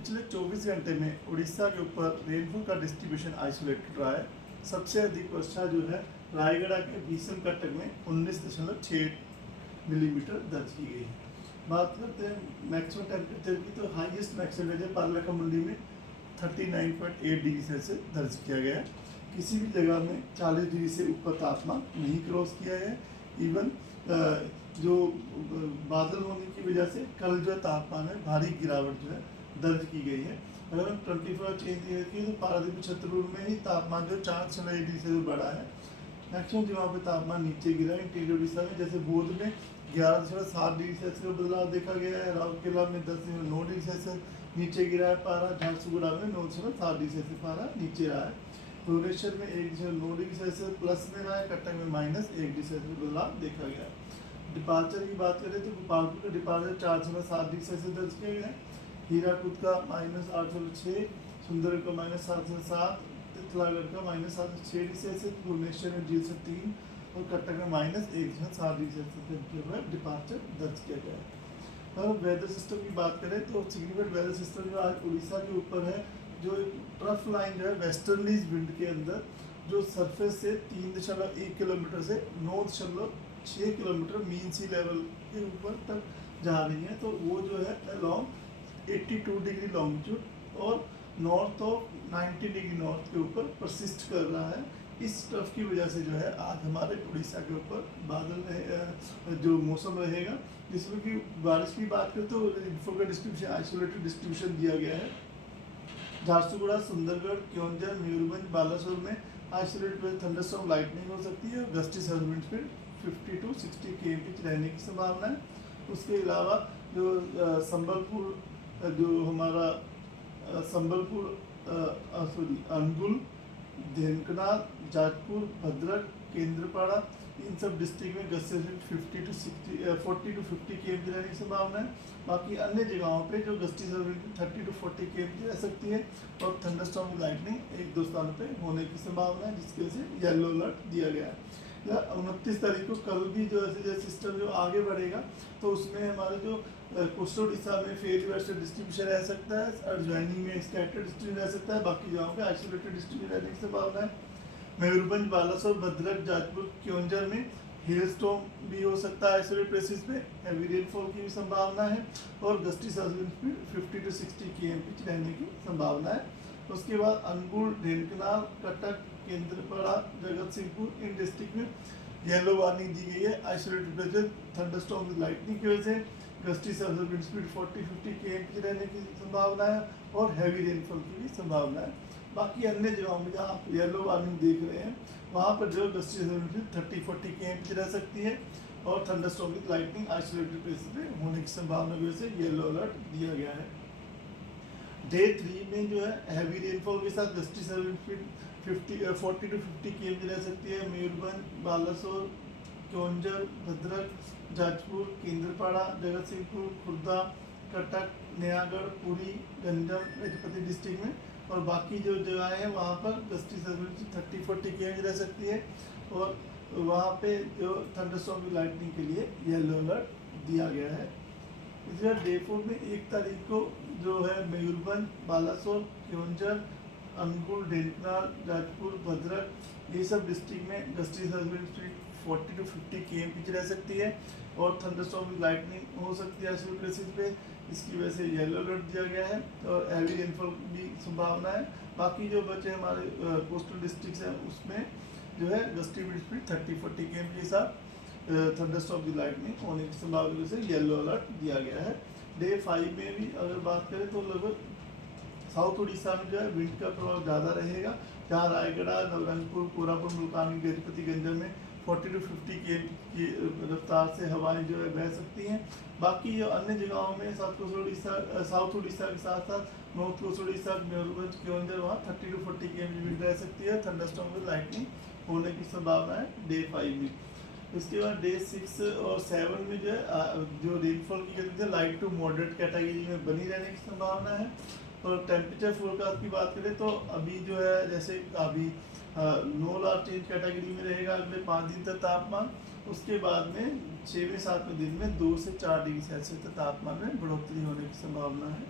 पिछले 24 घंटे में उड़ीसा के ऊपर रेनफॉल का डिस्ट्रीब्यूशन आइसोलेटेड रहा है। सबसे अधिक वर्षा जो है रायगढ़ के भीषम कटक में 19.6 मिलीमीटर दर्ज की गई है। बात करते हैं मैक्सिमम टेम्परेचर की, तो हाईएस्ट मैक्सिमम टेम्परेचर पारलाखा मंडी में 39.8 डिग्री सेल्सियस दर्ज किया गया है। किसी भी जगह में 40 डिग्री से ऊपर तापमान नहीं क्रॉस किया है। इवन जो बादल होने की वजह से कल जो तापमान में भारी गिरावट जो है दर्ज की गई है। अगर हम 24 चेंज की तो पारादीप छतरपुर में ही तापमान जो 4.6 डिग्री से बढ़ा है। मैक्सिमम जगहों पे तापमान नीचे गिरा है। इंटीरियर उड़ीसा में जैसे बोध में 11.7 डिग्री सेल्सियस का बदलाव देखा गया है। राउरकेला में 10.9 डिग्री सेल्सियस नीचे गिरा है पारा। झारसुगुड़ा में 9.7 डिग्री सेल्सियस पारा नीचे रहा है। भुवनेश्वर में 1.9 डिग्री सेल्सियस प्लस में रहा है। कटक में -1 डिग्री सेल्सियस बदलाव देखा गया है। डिपार्चर की बात करें तो गोपालपुर का डिपार्चर 4.7 डिग्री सेल्सियस दर्ज किया गया है। हीराकुद का -8.6, सुंदरगढ़ का -7.7, तितलागढ़ का -7.6 डिग्री सेल्सियस, भुवनेश्वर में 0.3 और कटक में -1.7 डिग्री सेल्सियस डिपार्चर दर्ज किया गया है। और वेदर सिस्टम की बात करें तो सिग्निफिकेंट वेदर सिस्टम जो आज उड़ीसा के ऊपर है, जो एक ट्रफ लाइन जो है वेस्टर्नलीज विंड के अंदर जो सरफेस से 3.1 किलोमीटर से 9.6 किलोमीटर मीन सी लेवल के ऊपर तक जा रही है। तो वो जो है अलॉन्ग 82 डिग्री लॉन्गिट्यूड और नॉर्थ ऑफ 90 डिग्री नॉर्थ के ऊपर परसिस्ट कर रहा है। इस ट्रफ की वजह से जो है आज हमारे उड़ीसा के ऊपर बादल जो मौसम रहेगा, जिसमें कि बारिश की बात करें तो रेनफॉल का डिस्ट्रीब्यूशन आइसोलेटेड डिस्ट्रीब्यूशन दिया गया है। झारसुगुड़ा, सुंदरगढ़, क्योंझर, मयूरभंज, बालासोर में आइसोलेटेड थंडरस्टॉर्म लाइटनिंग हो सकती है। Gusty surface wind speed 50 to 60 km रहने की संभावना है। उसके अलावा जो संबलपुर जो हमारा अनुगुल, ढेंकनाल, जाजपुर, भद्रक, केंद्रपाड़ा, इन सब डिस्ट्रिक्ट में गस्ती 40 to 50 km रहने की संभावना है। बाकी अन्य जगहों पे जो गस्ती 30 to 40 km रह सकती है और थंडरस्टॉर्म लाइटनिंग 1-2 स्थानों पे होने की संभावना है, जिसकी वजह से येलो अलर्ट दिया गया है। 29 तारीख को कल भी जो ऐसे सिस्टम जो आगे बढ़ेगा तो उसमें हमारे जो कोस्टल उड़ीसा में फेज वेस्टर्न डिस्ट्रीब्यूशन रह सकता है, एडजॉइनिंग में स्कैटर्ड डिस्ट्रीब्यूशन रह सकता है, बाकी जगहों पे आइसोलेटेड डिस्ट्रीब्यूशन रहने की संभावना है। मयूरभंज, बालासोर, भद्रक, जाजपुर, क्योंझर में हेलस्टॉर्म भी हो सकता है आइसोलेटेड प्लेसेस पे। हैवी रेनफॉल की भी संभावना है और gusty surface wind speed 50 to 60 km रहने की संभावना है। उसके बाद अनुगुल, ढेंकनाल, कटक, केंद्रपाड़ा, जगत सिंहपुर इन डिस्ट्रिक्ट में येलो वार्निंग दी गई है isolated places thunderstorm with lightning की वजह से। गस्टी सर्विंट स्पीड 40-50 km रहने की संभावना है और हैवी रेनफॉल की भी संभावना है। बाकी अन्य जगहों में जहाँ आप येलो वार्निंग देख रहे हैं वहाँ पर जो गस्टी सर्विंट स्पीड 30-40 km रह सकती है और thunderstorm with lightning isolated places में होने की संभावना की वजह से येलो अलर्ट दिया गया है। डे 3 में जो है हैवी रेनफॉल के साथ gusty surface wind speed 40 to 50 km रह सकती है। मयूरभंज, बालासोर, क्योंझर, भद्रक, जाजपुर, केंद्रपाड़ा, जगत सिंहपुर, खुर्दा, कटक, नयागढ़, पुरी, गंजम, गजपति डिस्ट्रिक्ट में और बाकी जो जगह हैं वहाँ पर गस्टी सर्विंट 30-40 km रह सकती है और वहाँ पे जो थंडरस्टॉर्म की लाइटनिंग के लिए येलो अलर्ट दिया गया है। इसी बार डे 4 में 1 तारीख को जो है मयूरभंज, बालासोर, क्योंझर, अनुगुल, ढेंकनाल, जाजपुर, भद्रक ये सब डिस्ट्रिक्ट में gusty surface wind speed 40 to 50 km रह सकती है और थंडरस्टॉर्म विद लाइटनिंग हो सकती है ऐसे प्लेसेस पे। इसकी वजह से येलो अलर्ट दिया गया है और हैवी रेनफॉल की संभावना है। बाकी जो बचे हमारे कोस्टल डिस्ट्रिक्ट्स हैं उसमें जो है गस्टी स्पीड 30-40 km के साथ थंडरस्टॉर्म विद लाइटनिंग होने की संभावना से येलो अलर्ट दिया गया है। डे 5 में भी अगर बात करें तो लगभग साउथ उड़ीसा में जो है विंड का प्रभाव ज़्यादा रहेगा, जहाँ रायगढ़, नवरंगपुर, कोरापुट, मुल्तानी, गजपति, गंजम में 40 to 50 km की रफ्तार से हवाएं जो है बह सकती हैं। बाकी जो अन्य जगहों में साउथ उड़ीसा के साथ साथ नॉर्थ कोस्ट उड़ीसा, मयूरभंज, क्योंझर वहाँ 30 to 40 km विंड रह सकती है। थंडरस्टॉर्म विद लाइटनिंग होने की संभावना है डे 5 में। इसके बाद डे 6 और 7 में जो है जो रेनफॉल की गति लाइट टू मॉडरेट कैटेगरी में बनी रहने की संभावना है। और टेम्परेचर फोरकास्ट की बात करें तो अभी जो है जैसे अभी नो लार्ज चेंज कैटेगरी में रहेगा अगले 5 दिन तक तापमान। उसके बाद में 6वें 7वें दिन में 2 से 4 डिग्री सेल्सियस तक तापमान में बढ़ोतरी होने की संभावना है।